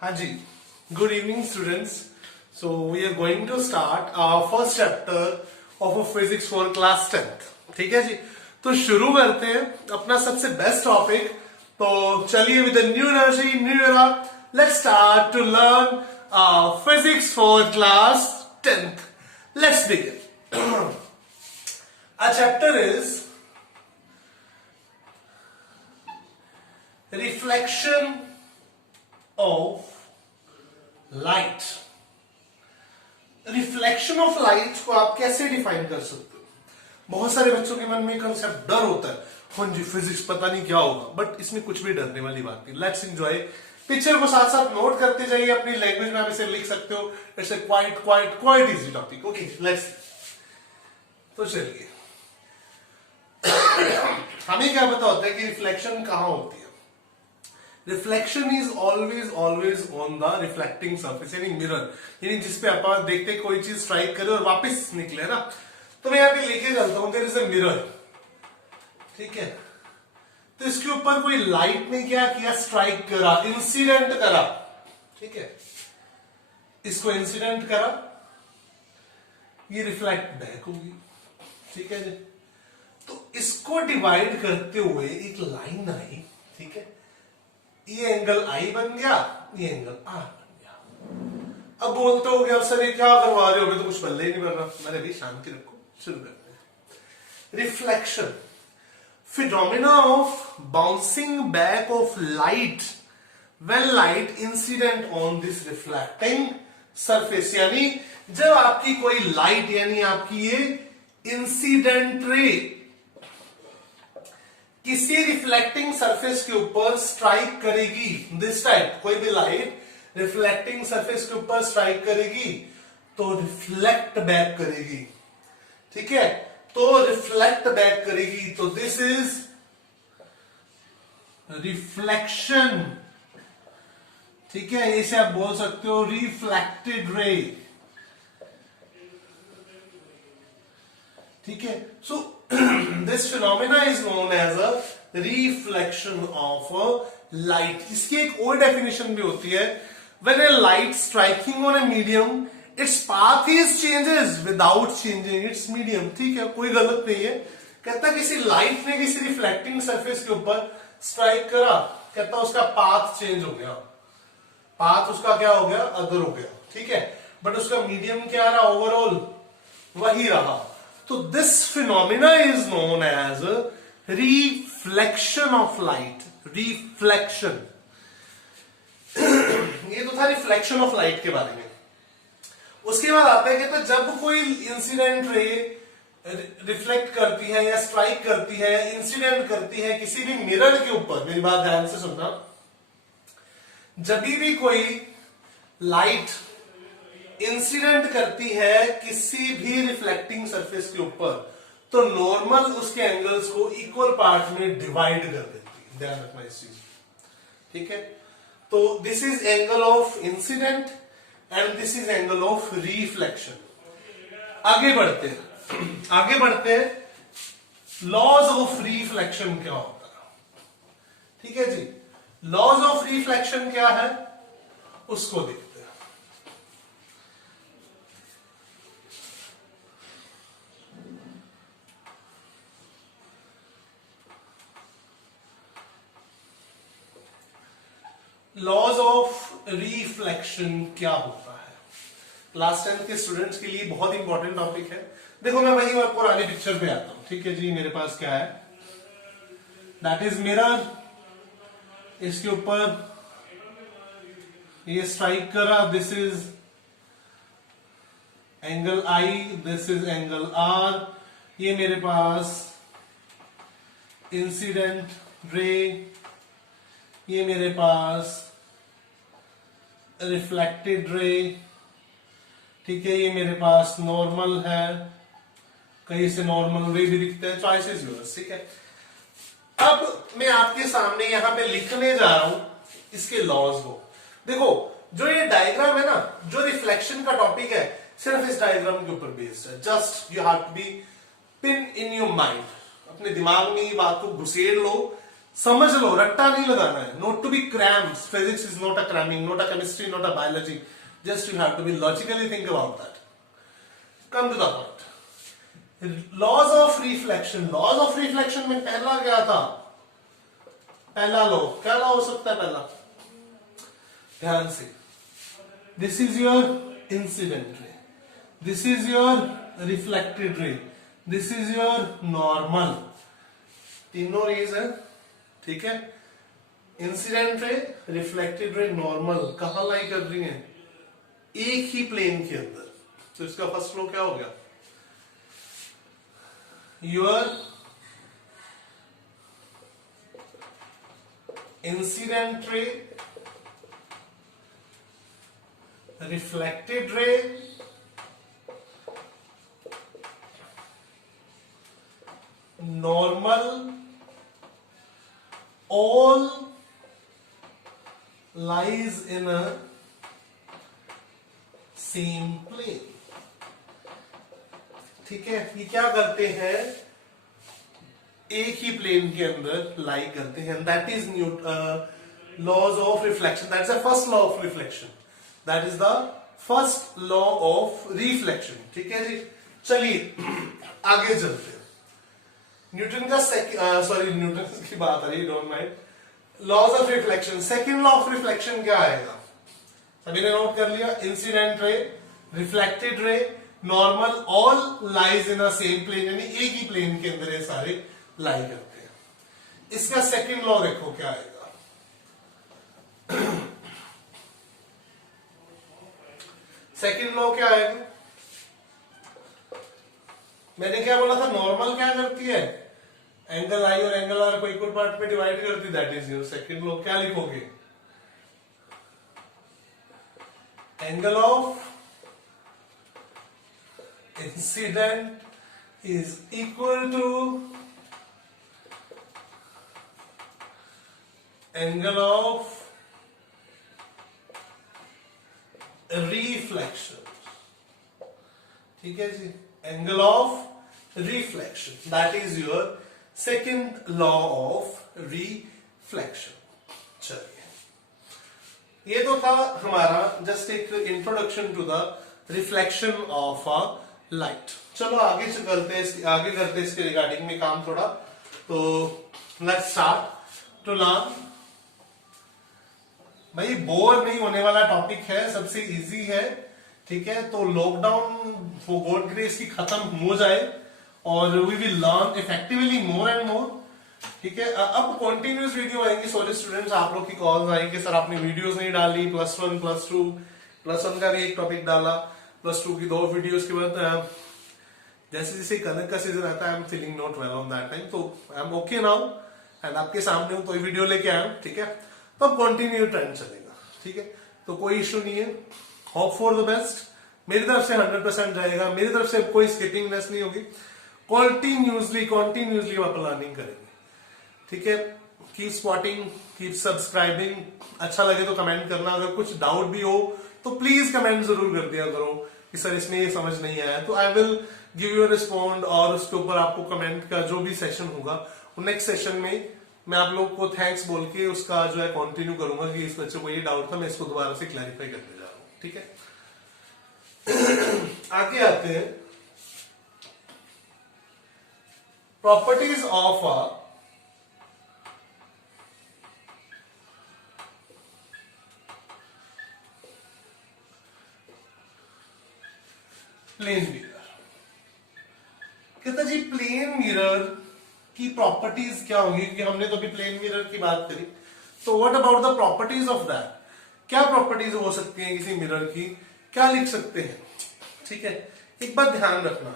हाँ जी, good evening students. So we are going to start our first chapter of a physics for class 10th. ठीक है जी, तो शुरू करते हैं अपना सबसे बेस्ट टॉपिक. तो चलिए with a new energy, new era, let's start to learn physics for class 10th. Let's begin. Our chapter is reflection of light. Reflection of light को आप कैसे डिफाइन कर सकते हो? बहुत सारे बच्चों के मन में कंसेप्ट डर होता है, हाँ जी फिजिक्स पता नहीं क्या होगा, बट इसमें कुछ भी डरने वाली बात नहीं. Let's enjoy. पिक्चर को साथ साथ नोट करते जाइए, अपनी लैंग्वेज में आप इसे लिख सकते हो. It's a quite easy topic. Okay let's. तो चलिए हमें क्या पता होता है कि रिफ्लेक्शन कहां होती है? Reflection is always on the reflecting surface, यानी मिरर, यानी जिसपे आप देखते कोई चीज स्ट्राइक करे और वापस निकले ना. तो मैं यहाँ पे लेके चलता हूं, देयर इज अ मिरर. ठीक है, तो इसके ऊपर कोई लाइट ने क्या किया? स्ट्राइक करा, इंसिडेंट करा. ठीक है, इसको इंसिडेंट करा, ये रिफ्लेक्ट बैक होगी. ठीक है जी, तो इसको डिवाइड करते हुए एक लाइन आई. ठीक है, ये एंगल आई बन गया, ये एंगल आर बन गया. अब बोलते हो गया सर ये क्या करवा रहे हो, तो कुछ बल्ले ही नहीं बन रहा. मैंने भी शांति रखो, शुरू करते हैं. Reflection, phenomena of bouncing back of light when light incident on this reflecting surface. यानी जब आपकी कोई लाइट, यानी आपकी ये इंसिडेंट रे किसी रिफ्लेक्टिंग सरफेस के ऊपर स्ट्राइक करेगी, दिस टाइप कोई भी लाइट रिफ्लेक्टिंग सरफेस के ऊपर स्ट्राइक करेगी तो रिफ्लेक्ट बैक करेगी. ठीक है, तो रिफ्लेक्ट बैक करेगी, तो दिस इज रिफ्लेक्शन. ठीक है, इसे आप बोल सकते हो रिफ्लेक्टेड रे. ठीक है, सो this phenomena is known as a reflection of a light. इसकी एक और डेफिनेशन भी होती है. When a light striking on a medium, its path is changes without changing its medium. ठीक है, कोई गलत नहीं है. कहता किसी लाइट ने किसी रिफ्लेक्टिंग सरफेस के ऊपर स्ट्राइक करा, कहता उसका पाथ चेंज हो गया, पाथ उसका क्या हो गया? अदर हो गया. ठीक है, बट उसका मीडियम क्या रहा? ओवरऑल वही रहा. तो this phenomena is known as reflection of light. Reflection, ये तो था रिफ्लेक्शन ऑफ लाइट के बारे में. उसके बाद आता है कि तो जब कोई इंसिडेंट रे रिफ्लेक्ट करती है या स्ट्राइक करती है या इंसिडेंट करती है किसी भी मिरर के ऊपर, मेरी बात ध्यान से सुनना, जब भी कोई लाइट इंसिडेंट करती है किसी भी रिफ्लेक्टिंग सरफेस के ऊपर, तो नॉर्मल उसके एंगल्स को इक्वल पार्ट में डिवाइड कर देती है. ध्यान रखना इस चीज. ठीक है, तो this is angle of incident and this is angle of reflection. आगे बढ़ते हैं. लॉज ऑफ रिफ्लेक्शन क्या होता है? ठीक है जी, लॉज ऑफ रिफ्लेक्शन क्या है उसको देखते हैं. लॉज ऑफ रिफ्लेक्शन क्या होता है? क्लास 10 के स्टूडेंट्स के लिए बहुत इंपॉर्टेंट टॉपिक है. देखो मैं वही पुरानी पिक्चर पे आता हूं. ठीक है जी, मेरे पास क्या है? That is mirror. इसके ऊपर ये स्ट्राइक करा, this is angle i, this is angle r. ये मेरे पास इंसिडेंट रे, ये मेरे पास रिफ्लेक्टेड रे. ठीक है, ये मेरे पास नॉर्मल है, कहीं से नॉर्मल रे भी दिखते हैं. Choice is yours. ठीक है, अब मैं आपके सामने यहां पे लिखने जा रहा हूं इसके लॉज को. देखो जो ये डायग्राम है ना, जो रिफ्लेक्शन का टॉपिक है, सिर्फ इस डायग्राम के ऊपर बेस्ड है. Just you have to be pin in your mind. अपने दिमाग में ये बात को घुसेड़ लो, समझ लो, रट्टा नहीं लगाना है, not to be crams, physics is not a cramming, not a chemistry, not a biology, just you have to be logically think about that. Come to the point. Laws of reflection. Laws of reflection में पहला क्या था? पहला law क्या law हो सकता है? पहला ध्यान से, this is your incident ray, this is your reflected ray, this is your normal. तीनों रेज है, ठीक है. Incident ray, reflected ray, normal कहां लाई कर रही है? एक ही प्लेन के अंदर. तो इसका फर्स्ट लॉ क्या हो गया? Your incident ray, reflected ray, normal, all lies in a same plane. ठीक है. ये क्या करते हैं? एक ही प्लेन के अंदर लाई करते हैं. That is laws of reflection. That is the first law of reflection. That is the first law of reflection. ठीक है जी. चलिए आगे चलते हैं. न्यूटन का न्यूटन की बात आ रही है, don't mind. Laws of reflection. Second law of reflection क्या आएगा? सभी ने नोट कर लिया? Incident ray, reflected ray, normal, all lies in a same plane. यानी एक ही प्लेन के अंदर ये सारे लाई करते हैं. इसका सेकेंड लॉ देखो क्या आएगा. सेकेंड लॉ क्या आएगा? मैंने क्या बोला था? नॉर्मल क्या करती है? एंगल आई और एंगल आर को इक्वल पार्ट में डिवाइड करती है. That is your second law. क्या लिखोगे? Angle of incident is equal to angle of reflection. ठीक है जी. Angle of reflection, that is your second law of reflection. चलिए, ये तो था हमारा जस्ट एक introduction to the reflection of a light. चलो आगे करते हैं इसके रिगार्डिंग में काम थोड़ा. तो लेट्स स्टार्ट टू लर्न. भाई बोर नहीं होने वाला टॉपिक है, सबसे इजी है. ठीक है. तो लॉकडाउन फॉर गॉड ग्रेस की खत्म हो जाए और we will learn effectively more and more. ठीक है. अब कंटिन्यूस वीडियो आएंगी. सॉरी स्टूडेंट्स, आप लोग की कॉल्स आएंगे, सर आपने वीडियोस नहीं डाली. +1 +2 +1 का भी एक टॉपिक डाला, +2 की 2 वीडियोस के बाद जैसे जैसे कनक का सीजन आता है, I am feeling not well on that time. तो I am okay now and आपके सामने हूं, तो ये वीडियो लेके आया हूं. ठीक है. तो अब कंटिन्यू ट्रेंड चलेगा. ठीक है. तो कोई इश्यू नहीं है. Hope for the best. मेरी तरफ से 100% जाएगा. मेरी तरफ से कोई स्किपिंगनेस नहीं होगी. कंटिन्यूसली आप लर्निंग करेंगे. ठीक है. Keep spotting, keep subscribing. अच्छा लगे तो कमेंट करना. अगर कुछ डाउट भी हो तो प्लीज कमेंट जरूर कर दिया करो कि सर इसमें ये समझ नहीं आया. तो I will give you respond और उसके ऊपर आपको कमेंट का जो भी सेशन होगा, नेक्स्ट सेशन में मैं आप लोग को थैंक्स बोल के उसका जो है कंटिन्यू करूंगा कि इस बच्चे को ये डाउट था, मैं इसको दोबारा से क्लैरिफाई करने जा रहा हूं. ठीक है. आगे आते हैं. Properties of a plane mirror. कहता जी प्लेन मिरर की प्रॉपर्टीज क्या होंगी, क्योंकि हमने तो अभी प्लेन मिरर की बात करी. तो what about the properties of that? क्या प्रॉपर्टीज हो सकती हैं किसी मिरर की? क्या लिख सकते हैं? ठीक है. एक बात ध्यान रखना,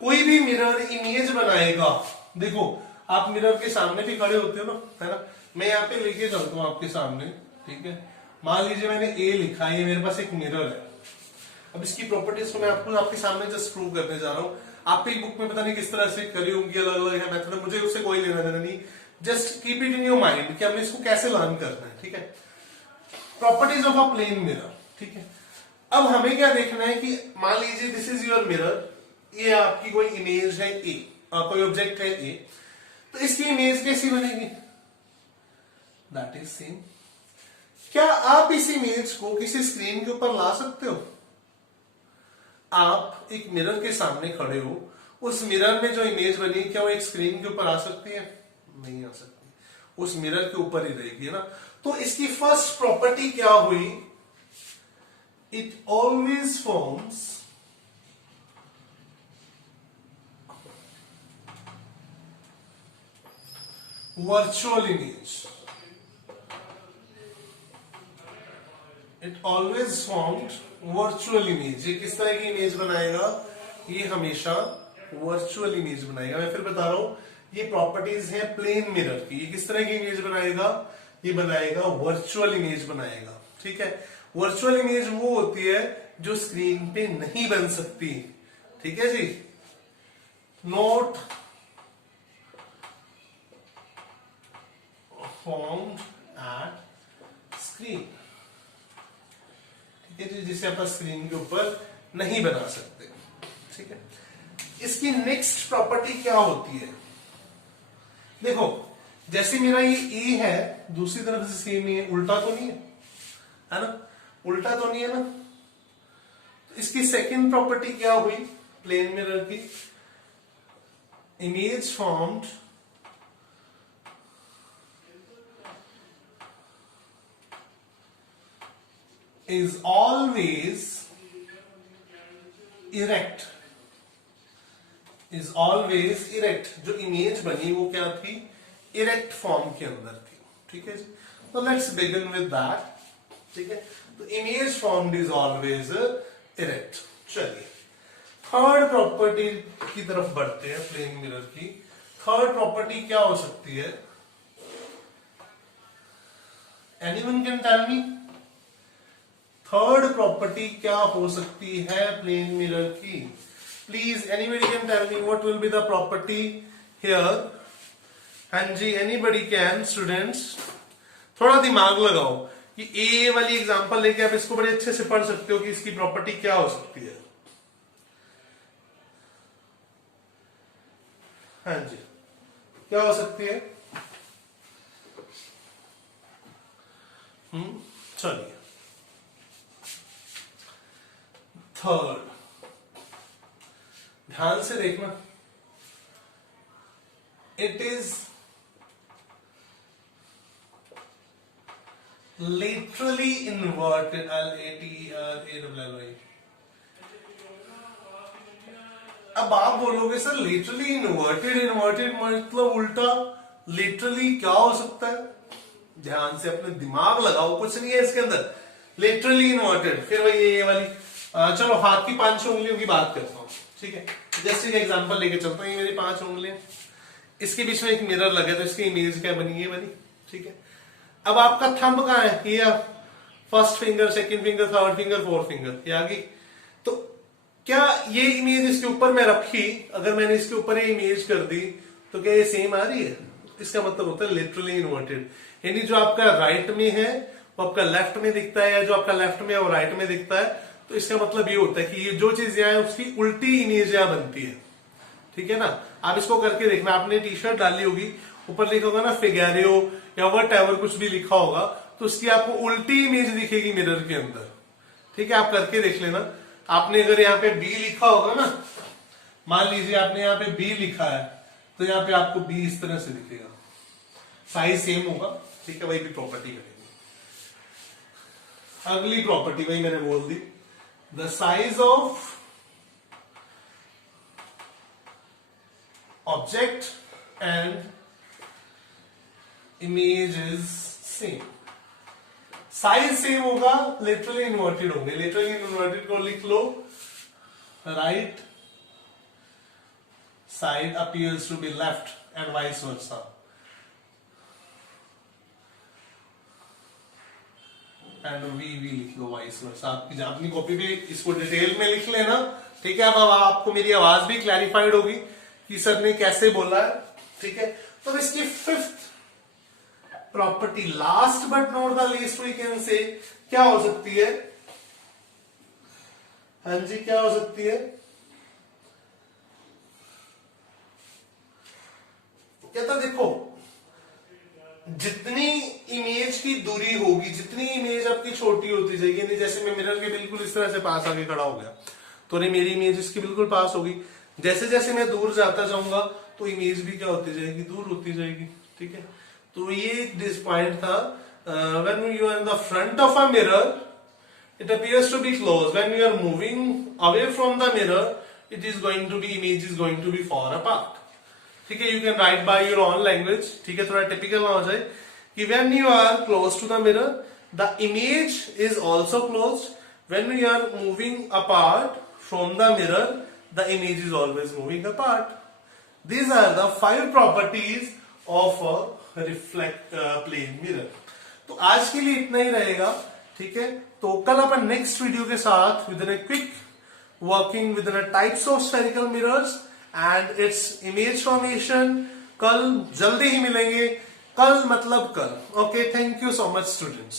कोई भी मिरर इमेज बनाएगा. देखो आप मिरर के सामने भी खड़े होते हो ना, है ना. मैं यहाँ पे लेके चलता हूँ आपके सामने. ठीक है. मान लीजिए मैंने ए लिखा है, ये मेरे पास एक मिरर है. अब इसकी प्रॉपर्टीज को मैं आपके सामने जस्ट प्रूव करने जा रहा हूँ. आपकी बुक में पता नहीं किस तरह से करी होंगी, अलग अलग है मेथड, मुझे उससे कोई लेना देना नहीं. Just keep it in your mind कि हमने इसको कैसे लर्न करना है. ठीक है. Properties of a plane mirror. ठीक है. अब हमें क्या देखना है कि मान लीजिए दिस इज योर मिरर, ये आपकी कोई इमेज है ए, कोई ऑब्जेक्ट है ए. तो इसकी इमेज कैसी बनेगी? That is same. क्या आप इस इमेज को किसी स्क्रीन के ऊपर ला सकते हो? आप एक मिरर के सामने खड़े हो, उस मिरर में जो इमेज बनी है क्या वो एक स्क्रीन के ऊपर आ सकती है? नहीं आ सकती, उस मिरर के ऊपर ही रहेगी, है ना। तो इसकी फर्स्ट प्रॉपर्टी क्या हुई? It always forms virtual image. It always formed virtual image. ये किस तरह की इमेज बनाएगा? ये हमेशा वर्चुअल इमेज बनाएगा। मैं फिर बता रहा हूं, ये प्रॉपर्टीज है प्लेन मिरर की। ये किस तरह की इमेज बनाएगा? ये बनाएगा वर्चुअल इमेज बनाएगा, ठीक है। वर्चुअल इमेज वो होती है जो स्क्रीन पे नहीं बन सकती, ठीक है जी। नोट फॉर्म्ड एट स्क्रीन, ठीक है जी, जिसे अपन स्क्रीन के ऊपर नहीं बना सकते, ठीक है। इसकी नेक्स्ट प्रॉपर्टी क्या होती है? देखो, जैसे मेरा ये ए है, दूसरी तरफ से सेम ही है, उल्टा तो नहीं है ना? उल्टा तो नहीं है ना? तो इसकी सेकंड प्रॉपर्टी क्या हुई प्लेन मिरर की? Image formed is always erect, is always erect। जो इमेज बनी वो क्या थी? इरेक्ट फॉर्म के अंदर थी, ठीक है। तो लेट्स बिगिन विद दैट, ठीक है। तो image formed is always erect. चलिए थर्ड प्रॉपर्टी की तरफ बढ़ते हैं प्लेन मिरर की। थर्ड प्रॉपर्टी क्या हो सकती है? Anyone can tell me? Third property क्या हो सकती है प्लेन मिरर की? Please anybody can tell me what will be the property here? हाँ जी, एनीबडी कैन। स्टूडेंट्स थोड़ा दिमाग लगाओ कि ए वाली एग्जांपल लेके आप इसको बड़े अच्छे से पढ़ सकते हो कि इसकी प्रॉपर्टी क्या हो सकती है। हाँ जी, क्या हो सकती है? चलिए थर्ड, ध्यान से देखना। It is laterally inverted, LATERALLY। अब आप बोलोगे सर लेटरली इन्वर्टेड, इन्वर्टेड मतलब उल्टा, लेटरली क्या हो सकता है? ध्यान से अपने दिमाग लगाओ, कुछ नहीं है इसके अंदर। लेटरली इन्वर्टेड, फिर वही ये वाली चलो हाथ की 5 उंगलियों की बात करता हूं, ठीक है। जैसे एक एग्जांपल लेके चलता हूं, ये मेरी 5 उंगलियां, इसके बीच में एक मिरर लगे, तो इसकी इमेज क्या बनी? ये बनी, ठीक है। अब आपका थंब कहां है? ये first finger, second finger, third finger, fourth finger, ये आ गई। तो क्या ये इमेज इसके ऊपर मैं रखी, अगर मैंने इसके ऊपर ये इमेज कर दी तो क्या ये सेम आ रही है? इसका मतलब होता है लिटरली इन्वर्टेड, यानी जो आपका राइट में है वो आपका लेफ्ट में दिखता है, या जो आपका लेफ्ट में है वो राइट में दिखता है। तो इसका मतलब ये होता है कि ये जो चीज यहाँ है उसकी उल्टी इमेज यहाँ बनती है, ठीक है ना। आप इसको करके देखना, आपने टी शर्ट डाली होगी, ऊपर लिखा होगा ना फिगैरियो या वट एवर कुछ भी लिखा होगा, तो उसकी आपको उल्टी इमेज दिखेगी मिरर के अंदर, ठीक है। आप करके देख लेना। आपने अगर यहाँ पे बी लिखा होगा ना, मान लीजिए आपने यहाँ पे बी लिखा है, तो यहाँ पे आपको बी इस तरह से दिखेगा, साइज सेम होगा, ठीक है। वही भी प्रॉपर्टी करेंगे। अगली प्रॉपर्टी वही मैंने बोल दी, the size of object and image is same. Size same होगा, लिटरली इन्वर्टेड होंगे। लिटरली इन्वर्टेड को लिख लो, right side appears to be left and vice versa. And we लिख लो वाइस वर्सा। आपकी अपनी कॉपी पे इसको डिटेल में लिख लेना, ठीक है। अब आपको मेरी आवाज भी क्लैरिफाइड होगी कि सर ने कैसे बोला है, ठीक है। तो इसकी fifth property, last but not the least, we can say क्या हो सकती है? हाँ जी, क्या हो सकती है? कहता देखो, जितनी इमेज की दूरी होगी, जितनी इमेज आपकी छोटी होती जाएगी, यानी जैसे मैं मिरर के बिल्कुल इस तरह से पास आके खड़ा हो गया तो मेरी इमेज इसकी बिल्कुल पास होगी। जैसे जैसे मैं दूर जाता जाऊंगा तो इमेज भी क्या होती जाएगी, दूर होती जाएगी। ठीक है, तो ये दिस पॉइंट था। When you are in the front of a mirror it appears to be close. When you are moving away from the mirror, it is going to be, image is going to be far apart. ठीक है, you can write by your own language. ठीक है, थोड़ा typical ना हो जाए कि when you are close to the mirror, the image is also closed. When you are moving apart from the mirror, the image is always moving apart. These are the 5 properties of a plane mirror. तो आज के लिए इतना ही रहेगा। ठीक है, तो कल अपन नेक्स्ट वीडियो के साथ with in quick working with in types of spherical mirrors and its image formation, कल जल्दी ही मिलेंगे। कल मतलब कल। Okay, thank you so much students.